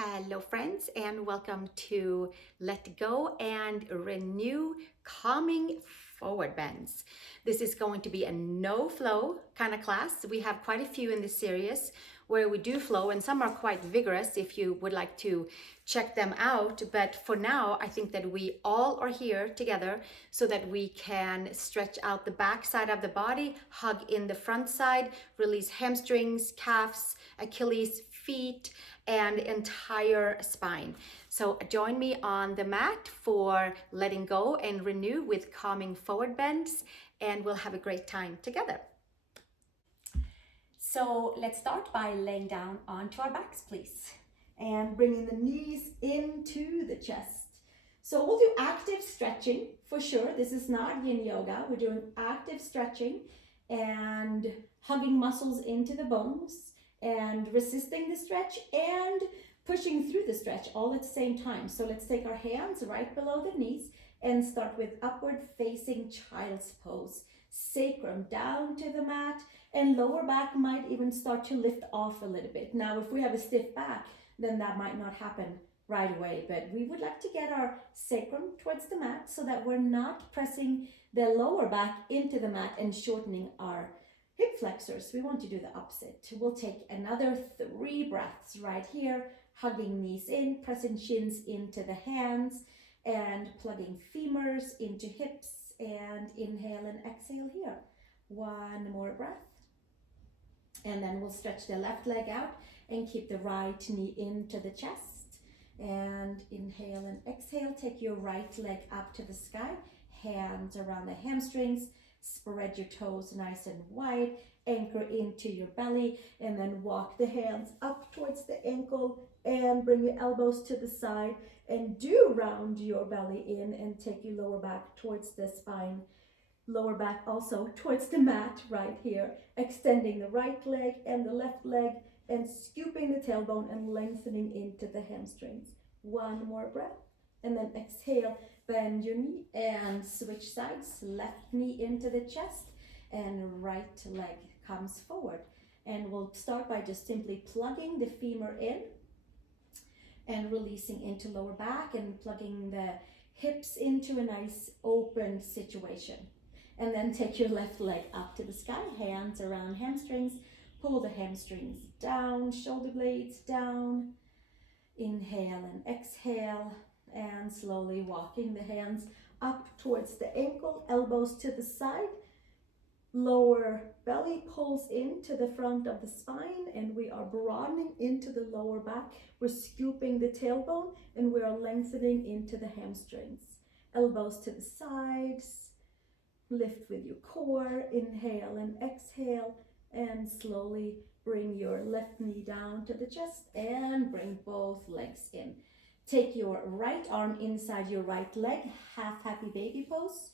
Hello, friends, and welcome to Let Go and Renew Calming Forward Bends. This is going to be a no flow kind of class. We have quite a few in this series where we do flow, and some are quite vigorous if you would like to check them out. But for now, I think that we all are here together so that we can stretch out the back side of the body, hug in the front side, release hamstrings, calves, Achilles, feet, and entire spine. So join me on the mat for letting go and renew with calming forward bends, and we'll have a great time together. So let's start by laying down onto our backs, please, and bringing the knees into the chest. So we'll do active stretching for sure. This is not yin yoga. We're doing active stretching and hugging muscles into the bones and resisting the stretch and pushing through the stretch all at the same time. So let's take our hands right below the knees and start with upward facing child's pose. Sacrum down to the mat, and lower back might even start to lift off a little bit. Now, if we have a stiff back, then that might not happen right away, but we would like to get our sacrum towards the mat so that we're not pressing the lower back into the mat and shortening our hip flexors. We want to do the opposite. We'll take another 3 breaths right here, hugging knees in, pressing shins into the hands, and plugging femurs into hips, and inhale and exhale here. 1 more breath. And then we'll stretch the left leg out and keep the right knee into the chest. And inhale and exhale. Take your right leg up to the sky. Hands around the hamstrings. Spread your toes nice and wide. Anchor into your belly. And then walk the hands up towards the ankle. And bring your elbows to the side. And do round your belly in and take your lower back towards the spine. Lower back also towards the mat right here, extending the right leg and the left leg and scooping the tailbone and lengthening into the hamstrings. 1 more breath, and then exhale, bend your knee and switch sides. Left knee into the chest and right leg comes forward. And we'll start by just simply plugging the femur in and releasing into lower back and plugging the hips into a nice open situation. And then take your left leg up to the sky, hands around hamstrings. Pull the hamstrings down, shoulder blades down. Inhale and exhale, and slowly walking the hands up towards the ankle, elbows to the side. Lower belly pulls into the front of the spine, and we are broadening into the lower back. We're scooping the tailbone, and we are lengthening into the hamstrings. Elbows to the sides. Lift with your core, inhale and exhale, and slowly bring your left knee down to the chest and bring both legs in. Take your right arm inside your right leg, half happy baby pose.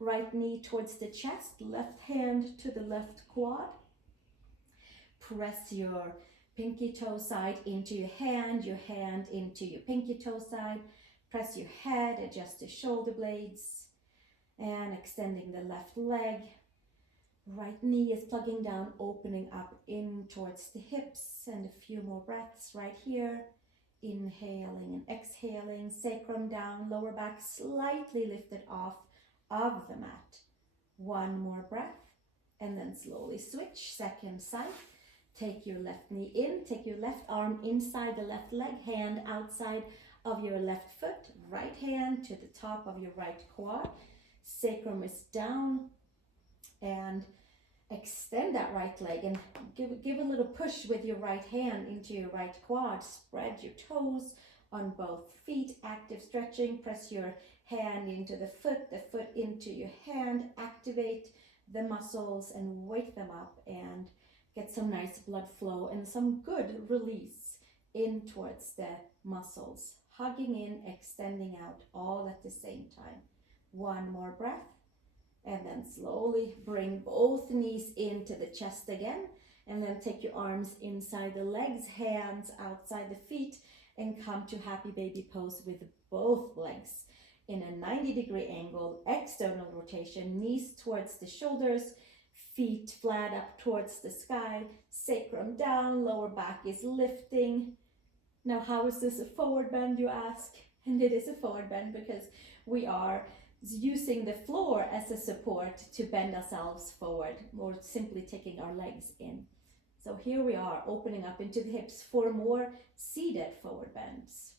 Right knee towards the chest, left hand to the left quad. Press your pinky toe side into your hand into your pinky toe side. Press your head, adjust the shoulder blades. And extending the left leg. Right knee is plugging down, opening up in towards the hips, and a few more breaths right here. Inhaling and exhaling, sacrum down, lower back slightly lifted off of the mat. 1 more breath, and then slowly switch, second side. Take your left knee in, take your left arm inside the left leg, hand outside of your left foot, right hand to the top of your right quad. Sacrum is down, and extend that right leg and give a little push with your right hand into your right quad. Spread your toes on both feet, active stretching. Press your hand into the foot into your hand. Activate the muscles and wake them up and get some nice blood flow and some good release in towards the muscles. Hugging in, extending out all at the same time. 1 more breath, and then slowly bring both knees into the chest again, and then take your arms inside the legs, hands outside the feet, and come to happy baby pose with both legs in a 90-degree angle, external rotation, knees towards the shoulders, feet flat up towards the sky, sacrum down, lower back is lifting. Now, how is this a forward bend, you ask? And it is a forward bend because we are using the floor as a support to bend ourselves forward, or simply taking our legs in. So here we are, opening up into the hips for more seated forward bends.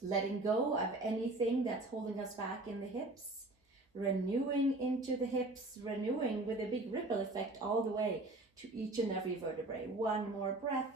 Letting go of anything that's holding us back in the hips. Renewing into the hips, renewing with a big ripple effect all the way to each and every vertebrae. One more breath,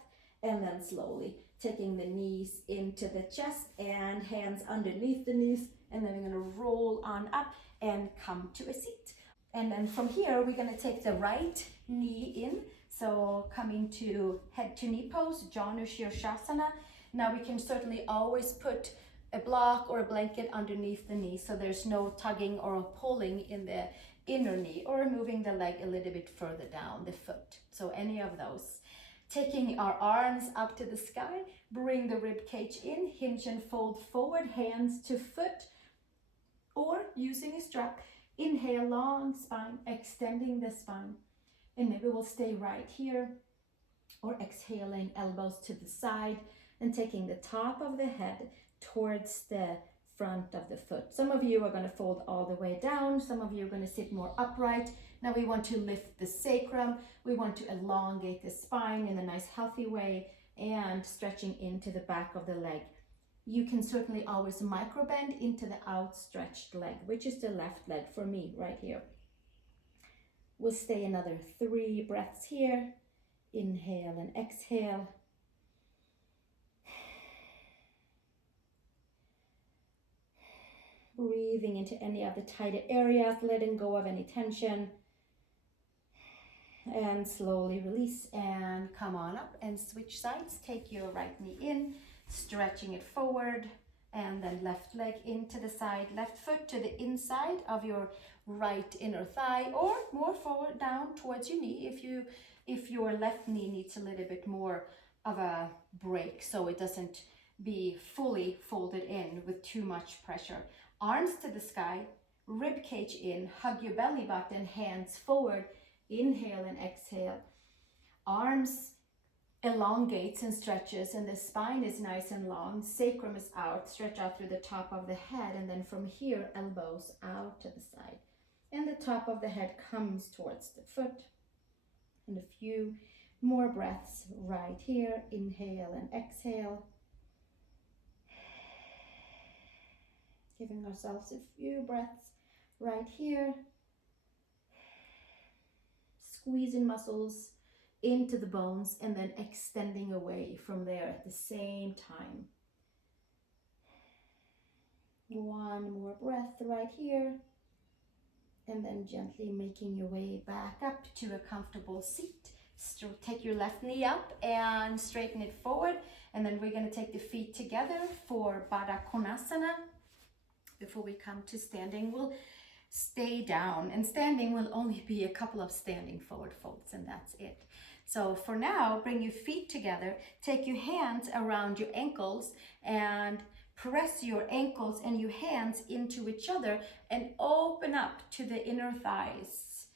and then slowly taking the knees into the chest and hands underneath the knees, and then we're going to roll on up and come to a seat. And then from here, we're going to take the right knee in. So coming to head to knee pose, Janu Shirshasana. Now we can certainly always put a block or a blanket underneath the knee, so there's no tugging or pulling in the inner knee, or moving the leg a little bit further down the foot. So any of those. Taking our arms up to the sky, bring the rib cage in, hinge and fold forward, hands to foot, or using a strap. Inhale, long spine, extending the spine. And maybe we'll stay right here, or exhaling, elbows to the side, and taking the top of the head towards the front of the foot. Some of you are going to fold all the way down. Some of you are going to sit more upright. Now we want to lift the sacrum. We want to elongate the spine in a nice healthy way, and stretching into the back of the leg. You can certainly always micro bend into the outstretched leg, which is the left leg for me right here. We'll stay another 3 breaths here. Inhale and exhale. Breathing into any of the tighter areas, letting go of any tension. And slowly release and come on up and switch sides. Take your right knee in, stretching it forward, and then left leg into the side, left foot to the inside of your right inner thigh, or more forward down towards your knee if your left knee needs a little bit more of a break, so it doesn't be fully folded in with too much pressure. Arms to the sky, rib cage in, hug your belly button, hands forward, inhale and exhale. Arms elongates and stretches, and the spine is nice and long, sacrum is out, stretch out through the top of the head, and then from here, elbows out to the side. And the top of the head comes towards the foot. And a few more breaths right here, inhale and exhale. Giving ourselves a few breaths right here. Squeezing muscles into the bones, and then extending away from there at the same time. One more breath right here, and then gently making your way back up to a comfortable seat. Take your left knee up and straighten it forward, and then we're going to take the feet together for Baddha Konasana. Before we come to standing, we'll stay down, and standing will only be a couple of standing forward folds, and that's it. So for now, bring your feet together, take your hands around your ankles, and press your ankles and your hands into each other, and open up to the inner thighs,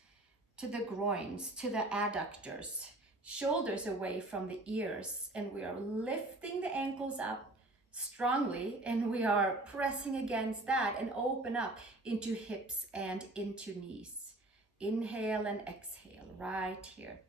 to the groins, to the adductors, shoulders away from the ears, and we are lifting the ankles up strongly, and we are pressing against that and open up into hips and into knees. Inhale and exhale right here.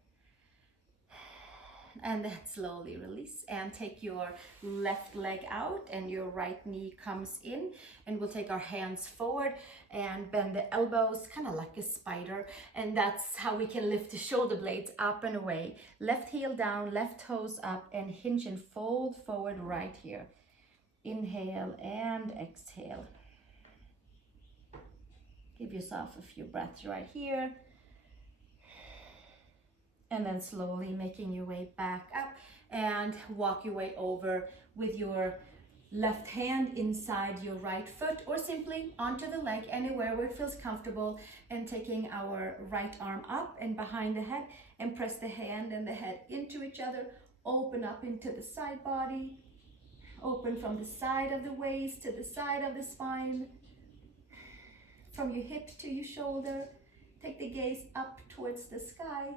And then slowly release and take your left leg out, and your right knee comes in, and we'll take our hands forward and bend the elbows kind of like a spider, and that's how we can lift the shoulder blades up and away. Left heel down, left toes up, and hinge and fold forward right here. Inhale and exhale. Give yourself a few breaths right here. And then slowly making your way back up, and walk your way over with your left hand inside your right foot, or simply onto the leg, anywhere where it feels comfortable, and taking our right arm up and behind the head, and press the hand and the head into each other. Open up into the side body. Open from the side of the waist to the side of the spine, from your hip to your shoulder. Take the gaze up towards the sky.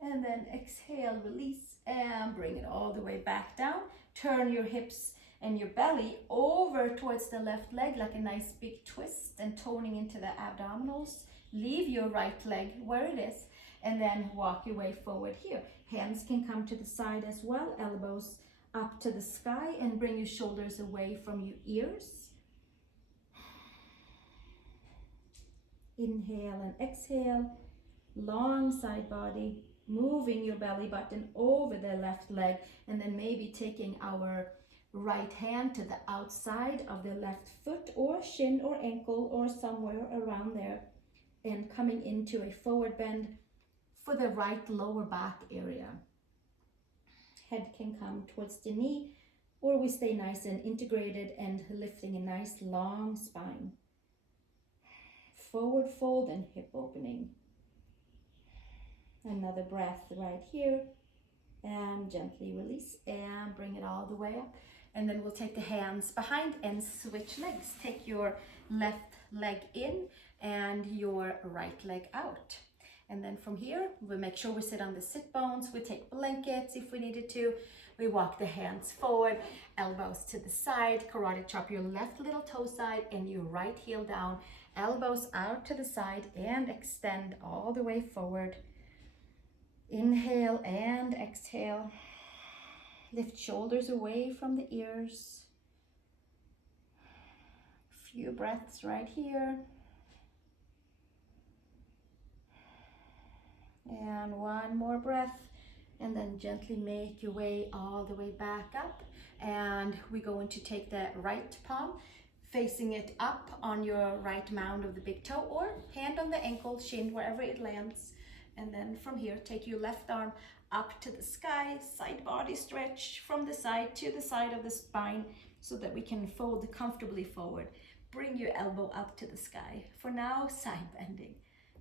And then exhale, release, and bring it all the way back down. Turn your hips and your belly over towards the left leg like a nice big twist and toning into the abdominals. Leave your right leg where it is and then walk your way forward here. Hands can come to the side as well, elbows up to the sky, and bring your shoulders away from your ears. Inhale and exhale, long side body, moving your belly button over the left leg, and then maybe taking our right hand to the outside of the left foot or shin or ankle or somewhere around there, and coming into a forward bend for the right lower back area. Head can come towards the knee, or we stay nice and integrated and lifting a nice long spine. Forward fold and hip opening. Another breath right here, and gently release and bring it all the way up. And then we'll take the hands behind and switch legs. Take your left leg in and your right leg out. And then from here, we'll make sure we sit on the sit bones. We take blankets if we needed to. We walk the hands forward, elbows to the side, karate chop your left little toe side and your right heel down, elbows out to the side and extend all the way forward. Inhale and exhale. Lift shoulders away from the ears. Few breaths right here. And one more breath, and then gently make your way all the way back up. And we're going to take the right palm, facing it up on your right mound of the big toe, or hand on the ankle, shin, wherever it lands. And then from here, take your left arm up to the sky, side body stretch from the side to the side of the spine so that we can fold comfortably forward. Bring your elbow up to the sky. For now, side bending.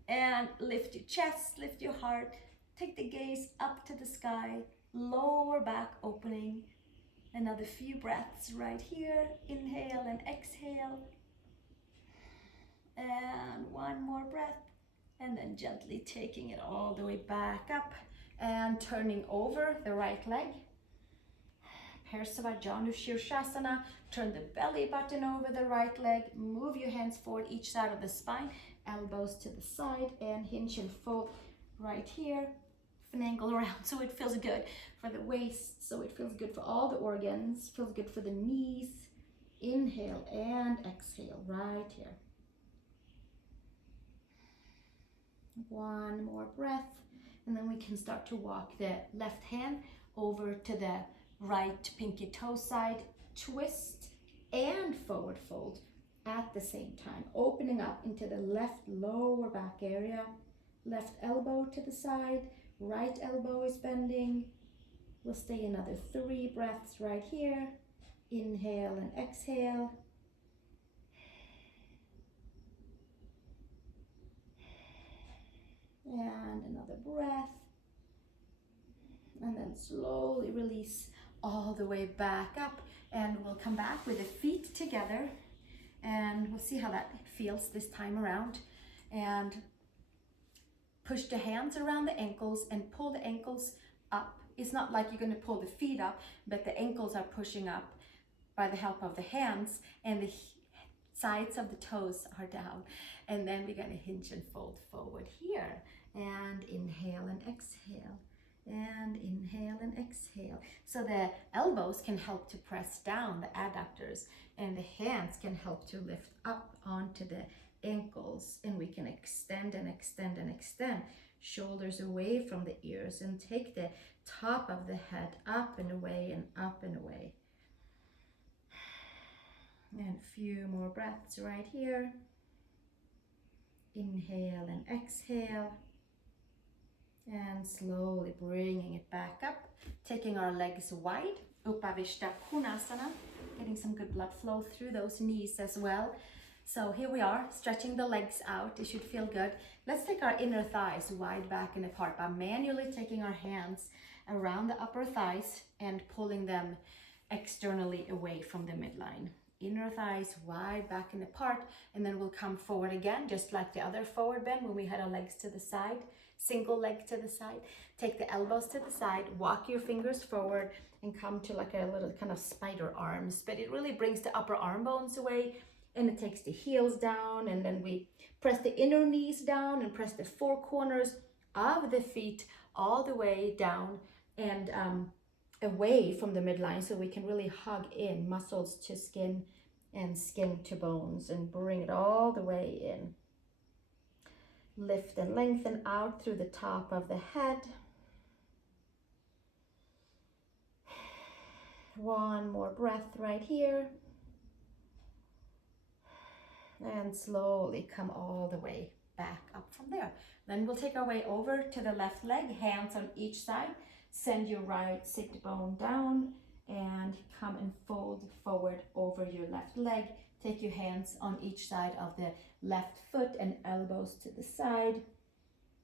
And lift your chest, lift your heart, take the gaze up to the sky, lower back opening. Another few breaths right here. Inhale and exhale. And one more breath. And then gently taking it all the way back up and turning over the right leg. Parsavajanu Shirshasana. Turn the belly button over the right leg. Move your hands forward each side of the spine. Elbows to the side and hinge and fold right here. Finagle around so it feels good for the waist, so it feels good for all the organs, feels good for the knees. Inhale and exhale right here. One more breath, and then we can start to walk the left hand over to the right pinky toe side, twist and forward fold at the same time, opening up into the left lower back area. Left elbow to the side, right elbow is bending. We'll stay another 3 breaths right here. Inhale and exhale. And another breath. And then slowly release all the way back up. And we'll come back with the feet together. And we'll see how that feels this time around. And push the hands around the ankles and pull the ankles up. It's not like you're going to pull the feet up, but the ankles are pushing up by the help of the hands, and the sides of the toes are down. And then we're going to hinge and fold forward here. And inhale and exhale. And inhale and exhale. So the elbows can help to press down the adductors, and the hands can help to lift up onto the ankles, and we can extend and extend and extend. Shoulders away from the ears, and take the top of the head up and away and up and away. And a few more breaths right here. Inhale and exhale. And slowly bringing it back up, taking our legs wide, Upavishta Konasana, getting some good blood flow through those knees as well. So here we are, stretching the legs out. It should feel good. Let's take our inner thighs wide back and apart by manually taking our hands around the upper thighs and pulling them externally away from the midline. Inner thighs wide back and apart, and then we'll come forward again, just like the other forward bend when we had our legs to the side. single leg to the side. Take the elbows to the side, walk your fingers forward and come to like a little kind of spider arms, but it really brings the upper arm bones away and it takes the heels down, and then we press the inner knees down and press the four corners of the feet all the way down and away from the midline, so we can really hug in muscles to skin and skin to bones and bring it all the way in. Lift and lengthen out through the top of the head. One more breath right here. And slowly come all the way back up from there. Then we'll take our way over to the left leg, hands on each side. Send your right sit bone down and come and fold forward over your left leg. Take your hands on each side of the left foot and elbows to the side.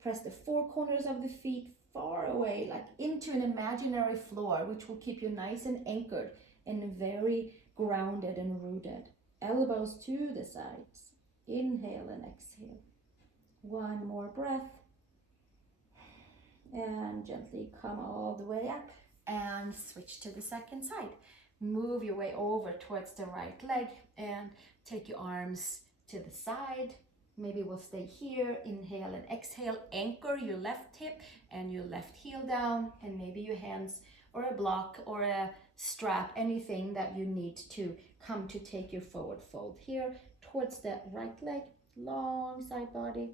Press the four corners of the feet far away, like into an imaginary floor, which will keep you nice and anchored and very grounded and rooted. Elbows to the sides. Inhale and exhale. One more breath. And gently come all the way up and switch to the second side. Move your way over towards the right leg and take your arms to the side. Maybe we'll stay here. Inhale and exhale. Anchor your left hip and your left heel down, and maybe your hands or a block or a strap, anything that you need to come to take your forward fold here towards the right leg. Long side body.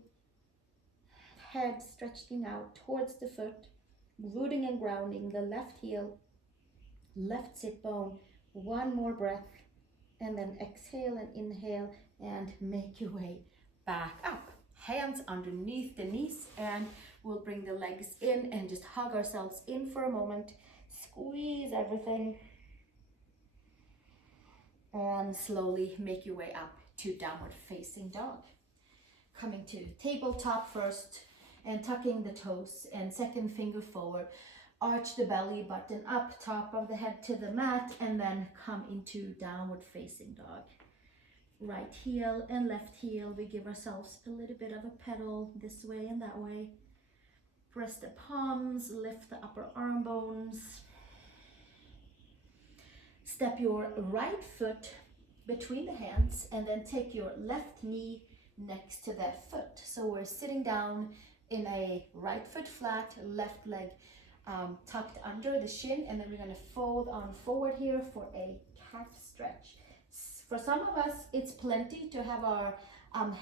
Head stretching out towards the foot, rooting and grounding the left heel, left sit bone. One more breath, and then exhale and inhale and make your way back up. Hands underneath the knees, and we'll bring the legs in and just hug ourselves in for a moment. Squeeze everything and slowly make your way up to downward facing dog. Coming to tabletop first and tucking the toes and second finger forward. Arch the belly button up, top of the head to the mat, and then come into downward facing dog. Right heel and left heel, we give ourselves a little bit of a pedal this way and that way. Press the palms, lift the upper arm bones. Step your right foot between the hands and then take your left knee next to that foot. So we're sitting down in a right foot flat, left leg tucked under the shin, and then we're going to fold on forward here for a calf stretch. For some of us, it's plenty to have our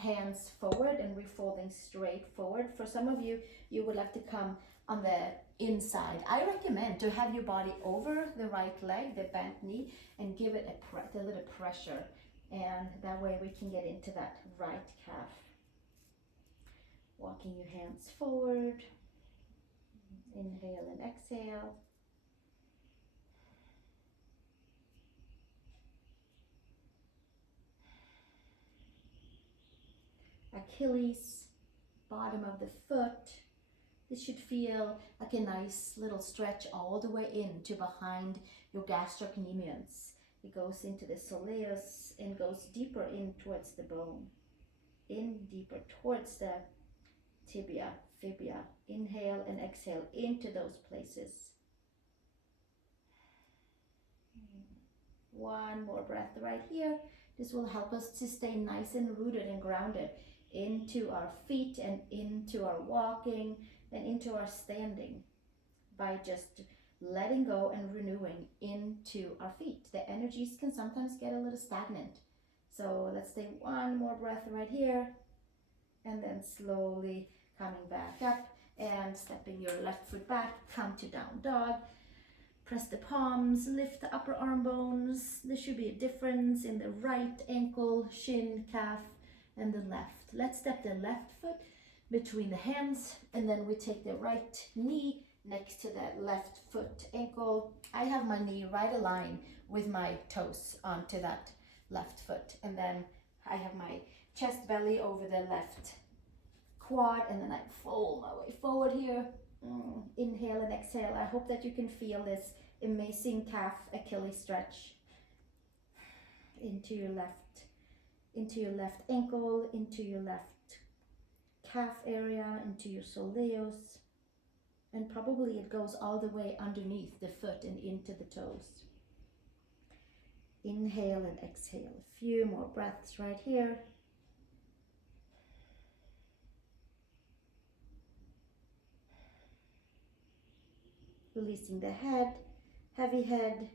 hands forward and we're folding straight forward. For some of you, you would like to come on the inside. I recommend to have your body over the right leg, the bent knee, and give it a little pressure. And that way we can get into that right calf. Walking your hands forward. Inhale and exhale. Achilles, bottom of the foot. This should feel like a nice little stretch all the way in to behind your gastrocnemius. It goes into the soleus and goes deeper in towards the bone. In deeper towards the tibia, fibia. Inhale and exhale into those places. One more breath right here. This will help us to stay nice and rooted and grounded into our feet and into our walking and into our standing by just letting go and renewing into our feet. The energies can sometimes get a little stagnant. So let's take one more breath right here and then slowly coming back up and stepping your left foot back, come to down dog. Press the palms, lift the upper arm bones. There should be a difference in the right ankle, shin, calf, and the left. Let's step the left foot between the hands, and then we take the right knee next to the left foot ankle. I have my knee right aligned with my toes onto that left foot, and then I have my chest belly over the left quad, and then I fold my way forward here. Inhale and exhale. I hope that you can feel this amazing calf Achilles stretch into your left ankle, into your left calf area, into your soleus, and probably it goes all the way underneath the foot and into the toes. Inhale and exhale. A few more breaths right here. Releasing the head, heavy head.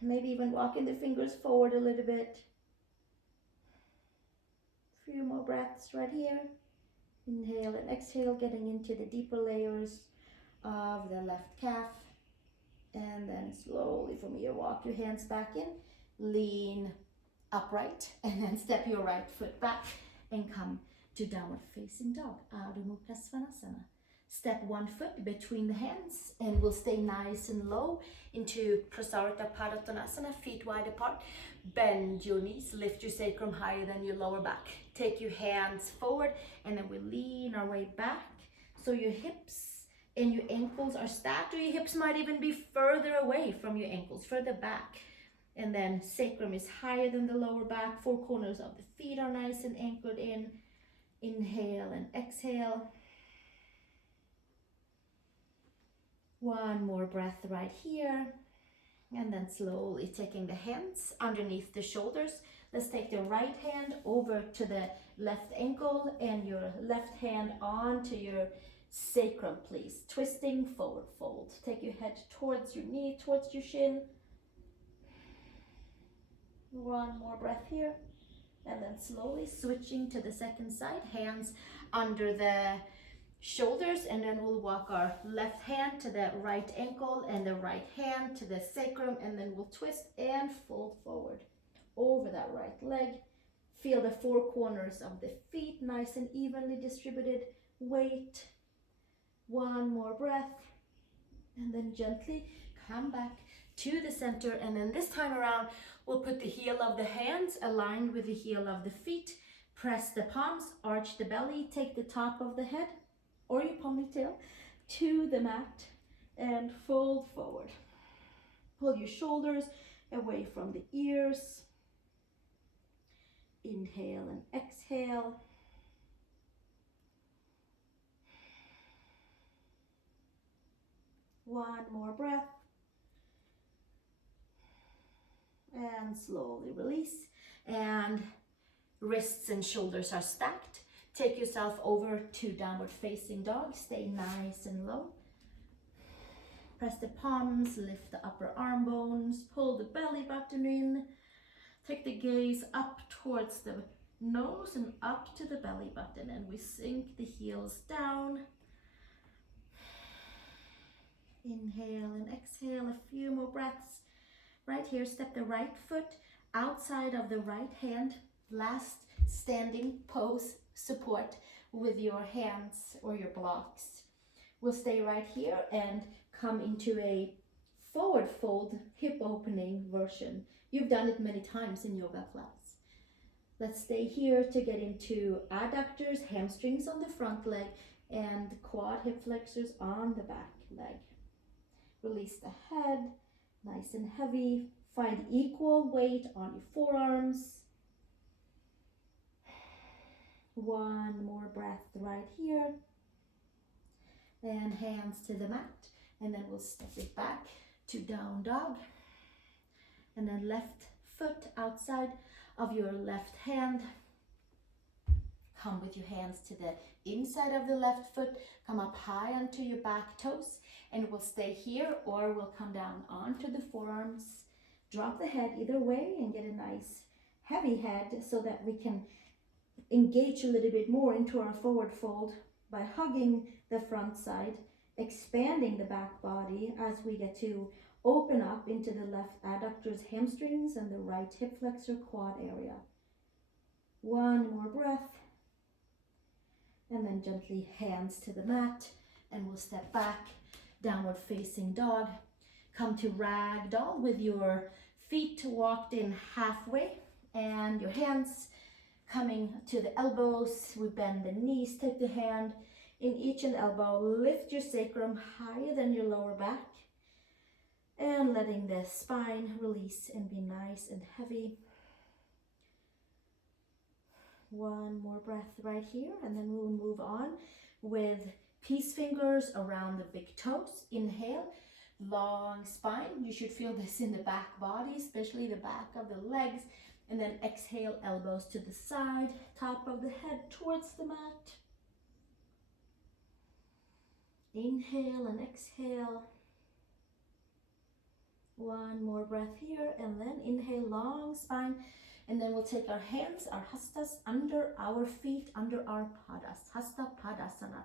Maybe even walking the fingers forward a little bit. A few more breaths right here. Inhale and exhale, getting into the deeper layers of the left calf. And then slowly from here, walk your hands back in. Lean upright and then step your right foot back and come to downward facing dog, Adho Mukha Svanasana. Step one foot between the hands and we'll stay nice and low into Prasarita Padottanasana, feet wide apart. Bend your knees, lift your sacrum higher than your lower back. Take your hands forward and then we lean our way back. So your hips and your ankles are stacked, or your hips might even be further away from your ankles, further back. And then sacrum is higher than the lower back. Four corners of the feet are nice and anchored in. Inhale and exhale. One more breath right here. And then slowly taking the hands underneath the shoulders. Let's take the right hand over to the left ankle and your left hand onto your sacrum, please. Twisting forward fold. Take your head towards your knee, towards your shin. One more breath here. And then slowly switching to the second side, hands under the shoulders, and then we'll walk our left hand to the right ankle and the right hand to the sacrum, and then we'll twist and fold forward over that right leg. Feel the four corners of the feet nice and evenly distributed. Weight. One more breath, and then gently come back to the center, and then this time around we'll put the heel of the hands aligned with the heel of the feet. Press the palms, arch the belly, take the top of the head or your ponytail to the mat and fold forward. Pull your shoulders away from the ears. Inhale and exhale. One more breath. And slowly release. And wrists and shoulders are stacked. Take yourself over to downward facing dog. Stay nice and low. Press the palms, lift the upper arm bones, pull the belly button in. Take the gaze up towards the nose and up to the belly button, and we sink the heels down. Inhale and exhale, a few more breaths. Right here, step the right foot outside of the right hand. Last standing pose support with your hands or your blocks. We'll stay right here and come into a forward fold, hip opening version. You've done it many times in yoga class. Let's stay here to get into adductors, hamstrings on the front leg, and quad hip flexors on the back leg. Release the head, nice and heavy. Find equal weight on your forearms. One more breath right here. And hands to the mat. And then we'll step it back to down dog. And then left foot outside of your left hand. Come with your hands to the inside of the left foot. Come up high onto your back toes. And we'll stay here, or we'll come down onto the forearms. Drop the head either way and get a nice heavy head so that we can engage a little bit more into our forward fold by hugging the front side, expanding the back body as we get to open up into the left adductors, hamstrings, and the right hip flexor quad area. One more breath. And then gently hands to the mat, and we'll step back, downward facing dog. Come to ragdoll with your feet walked in halfway and your hands coming to the elbows. We bend the knees, take the hand in each and elbow, lift your sacrum higher than your lower back, and letting the spine release and be nice and heavy. One more breath right here, and then we'll move on with peace fingers around the big toes. Inhale, long spine. You should feel this in the back body, especially the back of the legs. And then exhale, elbows to the side, top of the head towards the mat. Inhale and exhale. One more breath here, and then inhale, long spine. And then we'll take our hands, our hastas, under our feet, under our padas, hasta padasana.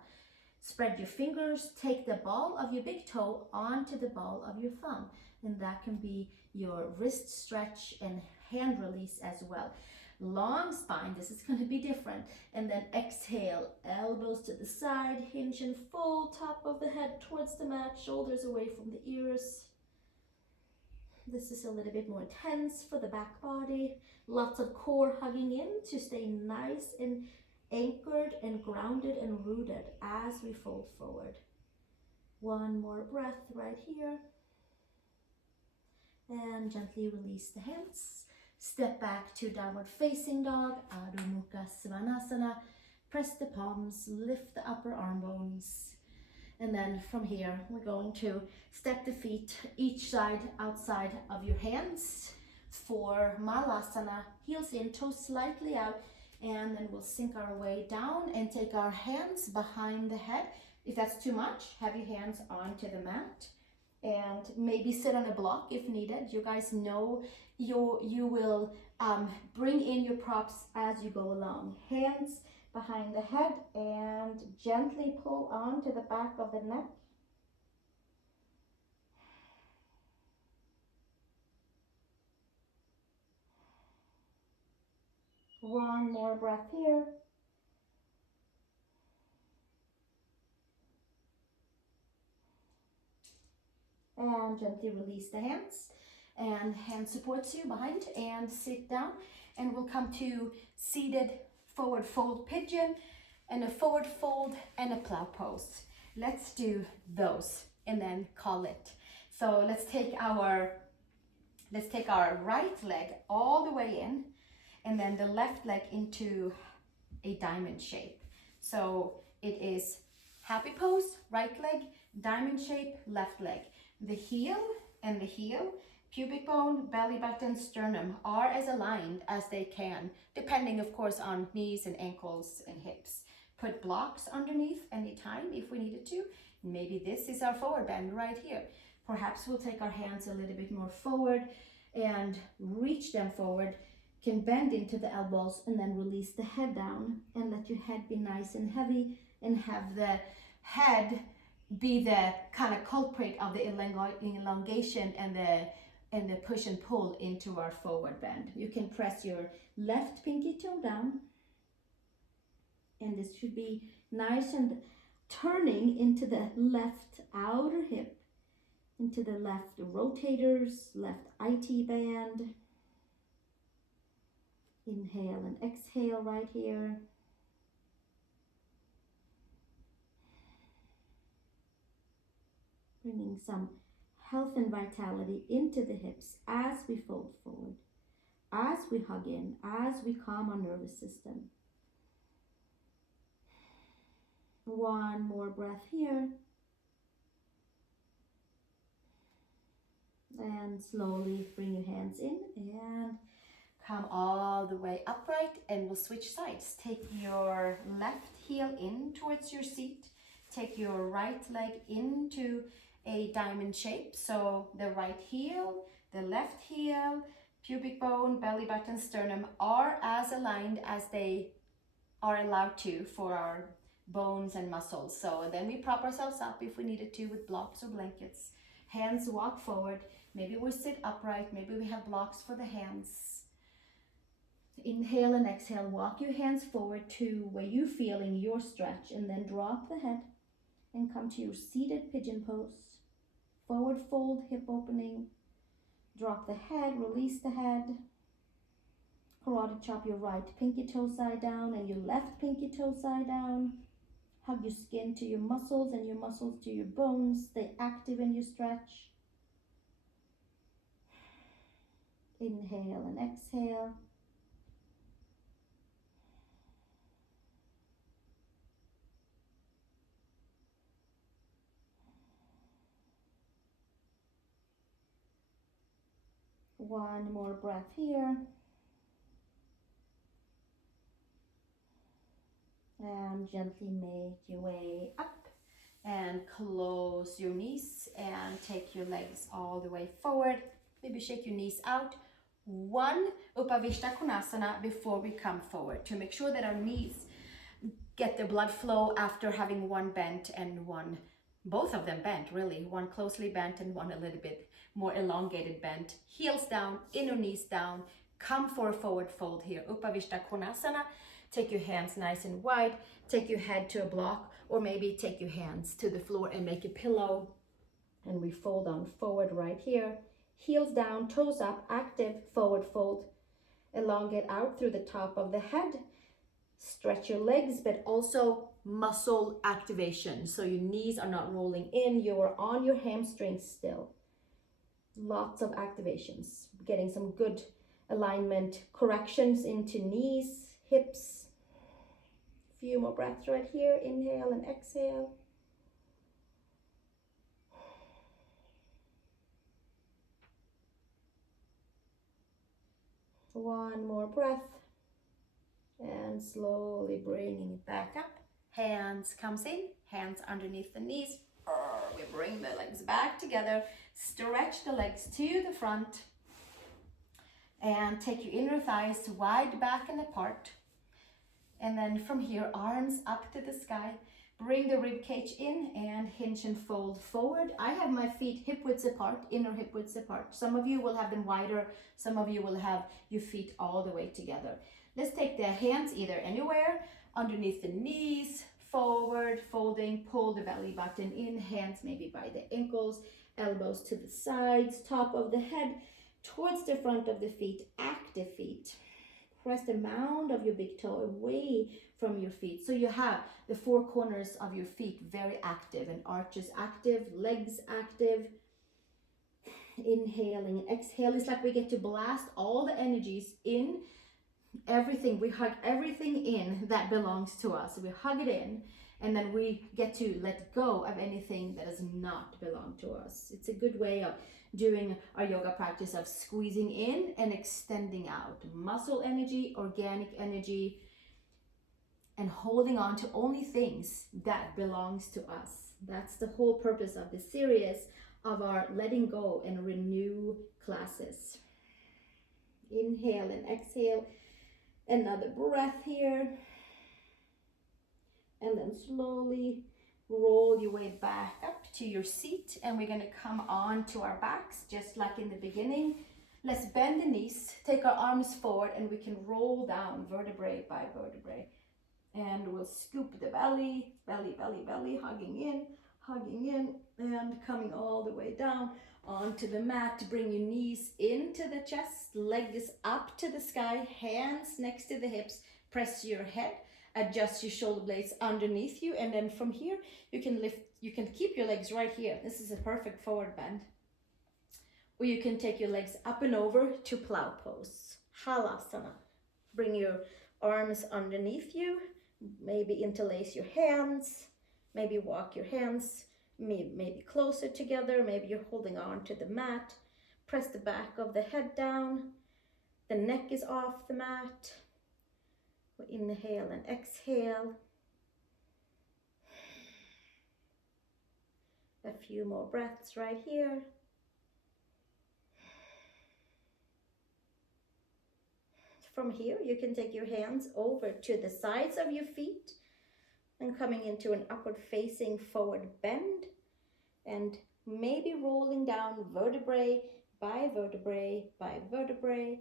Spread your fingers, take the ball of your big toe onto the ball of your thumb. And that can be your wrist stretch and hand release as well. Long spine, this is going to be different. And then exhale, elbows to the side, hinge and fold, top of the head towards the mat, shoulders away from the ears. This is a little bit more tense for the back body. Lots of core hugging in to stay nice and anchored and grounded and rooted as we fold forward. One more breath right here. And gently release the hands. Step back to downward facing dog, Adho Mukha Svanasana. Press the palms, lift the upper arm bones. And then from here, we're going to step the feet each side outside of your hands for Malasana. Heels in, toes slightly out. And then we'll sink our way down and take our hands behind the head. If that's too much, have your hands onto the mat. And maybe sit on a block if needed. You guys know you will bring in your props as you go along. Hands behind the head and gently pull onto the back of the neck. One more breath here. And gently release the hands. And hand supports you behind and sit down. And we'll come to seated forward fold pigeon and a forward fold and a plow pose. Let's do those and then call it. So let's take our right leg all the way in and then the left leg into a diamond shape. So it is happy pose, right leg, diamond shape, left leg. The heel and the heel, pubic bone, belly button, sternum are as aligned as they can, depending of course on knees and ankles and hips. Put blocks underneath anytime if we needed to. Maybe this is our forward bend right here. Perhaps we'll take our hands a little bit more forward and reach them forward. Can bend into the elbows and then release the head down and let your head be nice and heavy and have the head be the kind of culprit of the elongation and the push and pull into our forward bend. You can press your left pinky toe down, and this should be nice and turning into the left outer hip, into the left rotators, left IT band. Inhale and exhale right here. Bringing some health and vitality into the hips as we fold forward, as we hug in, as we calm our nervous system. One more breath here. And slowly bring your hands in and come all the way upright, and we'll switch sides. Take your left heel in towards your seat. Take your right leg into a diamond shape. So the right heel, the left heel, pubic bone, belly button, sternum are as aligned as they are allowed to for our bones and muscles. So then we prop ourselves up if we needed to with blocks or blankets. Hands walk forward. Maybe we sit upright. Maybe we have blocks for the hands. Inhale and exhale. Walk your hands forward to where you feel in your stretch, and then drop the head and come to your seated pigeon pose. Forward fold, hip opening. Drop the head, release the head. Karate chop your right pinky toe side down and your left pinky toe side down. Hug your skin to your muscles and your muscles to your bones. Stay active in your stretch. Inhale and exhale. One more breath here. And gently make your way up and close your knees and take your legs all the way forward. Maybe shake your knees out. One Upavishta Konasana before we come forward to make sure that our knees get the blood flow after having one bent and one, both of them bent really, one closely bent and one a little bit more elongated bent. Heels down, inner knees down, come for a forward fold here, Upavishta Konasana. Take your hands nice and wide, take your head to a block, or maybe take your hands to the floor and make a pillow. And we fold on forward right here. Heels down, toes up, active forward fold. Elongate out through the top of the head. Stretch your legs, but also muscle activation. So your knees are not rolling in, you're on your hamstrings still. Lots of activations. Getting some good alignment corrections into knees, hips. Few more breaths right here. Inhale and exhale. One more breath. And slowly bringing it back up. Hands comes in, hands underneath the knees. We bring the legs back together. Stretch the legs to the front. And take your inner thighs wide back and apart. And then from here, arms up to the sky. Bring the rib cage in and hinge and fold forward. I have my feet hip widths apart, inner hip widths apart. Some of you will have them wider. Some of you will have your feet all the way together. Let's take the hands either anywhere, underneath the knees, forward, folding, pull the belly button in, hands maybe by the ankles, elbows to the sides, top of the head, towards the front of the feet, active feet. Press the mound of your big toe away from your feet. So you have the four corners of your feet very active and arches active, legs active. Inhaling and exhaling. It's like we get to blast all the energies in. Everything, we hug everything in that belongs to us. We hug it in and then we get to let go of anything that does not belong to us. It's a good way of doing our yoga practice of squeezing in and extending out. Muscle energy, organic energy, and holding on to only things that belongs to us. That's the whole purpose of this series of our letting go and renew classes. Inhale and exhale. Another breath here. And then slowly roll your way back up to your seat, and we're going to come on to our backs just like in the beginning. Let's bend the knees, take our arms forward, and we can roll down vertebrae by vertebrae. And we'll scoop the belly, belly, belly, belly, hugging in, and coming all the way down onto the mat. Bring your knees into the chest, legs up to the sky, hands next to the hips, press your head. Adjust your shoulder blades underneath you, and then from here you can lift, you can keep your legs right here. This is a perfect forward bend. Or you can take your legs up and over to plow pose, halasana. Bring your arms underneath you, maybe interlace your hands, maybe walk your hands maybe closer together, maybe you're holding on to the mat. Press the back of the head down, the neck is off the mat. Inhale and exhale. A few more breaths right here. From here, you can take your hands over to the sides of your feet and coming into an upward facing forward bend, and maybe rolling down vertebrae by vertebrae by vertebrae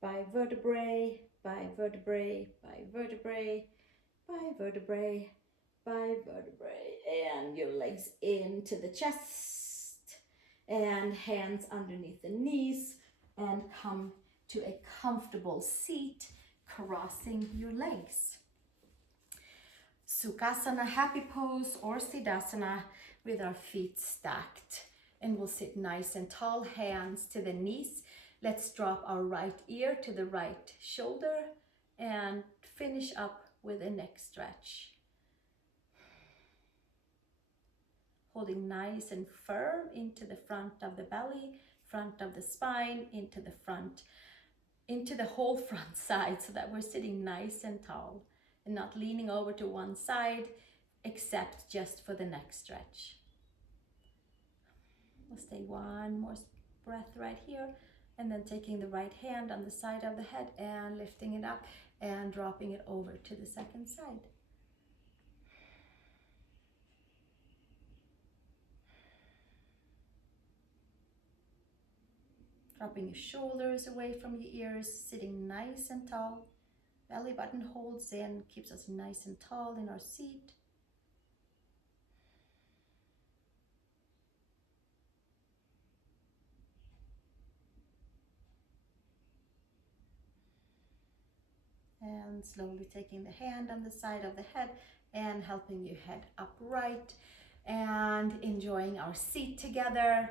by vertebrae by vertebrae by vertebrae by vertebrae by vertebrae, and your legs into the chest and hands underneath the knees, and come to a comfortable seat, crossing your legs. Sukhasana, happy pose, or Siddhasana with our feet stacked, and we'll sit nice and tall, hands to the knees. Let's drop our right ear to the right shoulder and finish up with a neck stretch. Holding nice and firm into the front of the belly. front of the spine, into the front, into the whole front side, so that we're sitting nice and tall and not leaning over to one side, except just for the neck stretch. We'll stay one more breath right here, and then taking the right hand on the side of the head and lifting it up and dropping it over to the second side. Dropping your shoulders away from your ears, sitting nice and tall. Belly button holds in, keeps us nice and tall in our seat. And slowly taking the hand on the side of the head and helping your head upright and enjoying our seat together.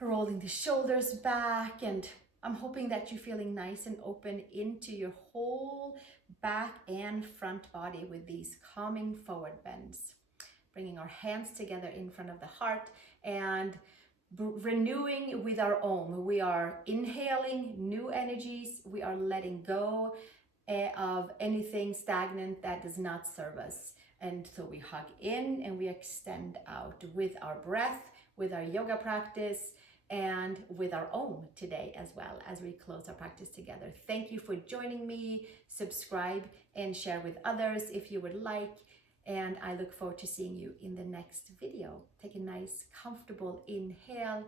Rolling the shoulders back, and I'm hoping that you're feeling nice and open into your whole back and front body with these calming forward bends. Bringing our hands together in front of the heart and renewing with our Om. We are inhaling new energies. We are letting go of anything stagnant that does not serve us. And so we hug in and we extend out with our breath, with our yoga practice, and with our Om today as well, as we close our practice together. Thank you for joining me. Subscribe and share with others if you would like. And I look forward to seeing you in the next video. Take a nice, comfortable inhale.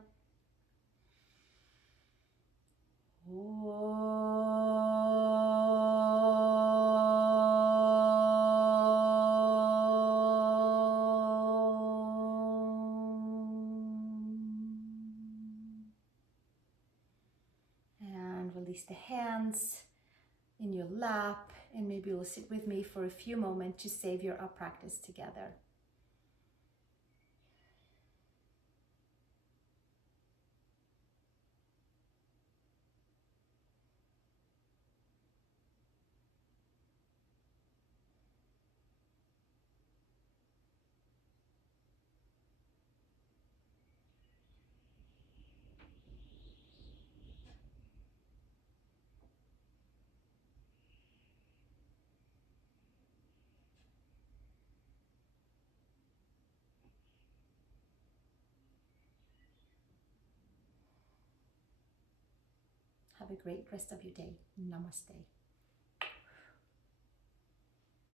And release the hands in your lap, and maybe you'll sit with me for a few moments to savor our practice together. Have a great rest of your day. Namaste.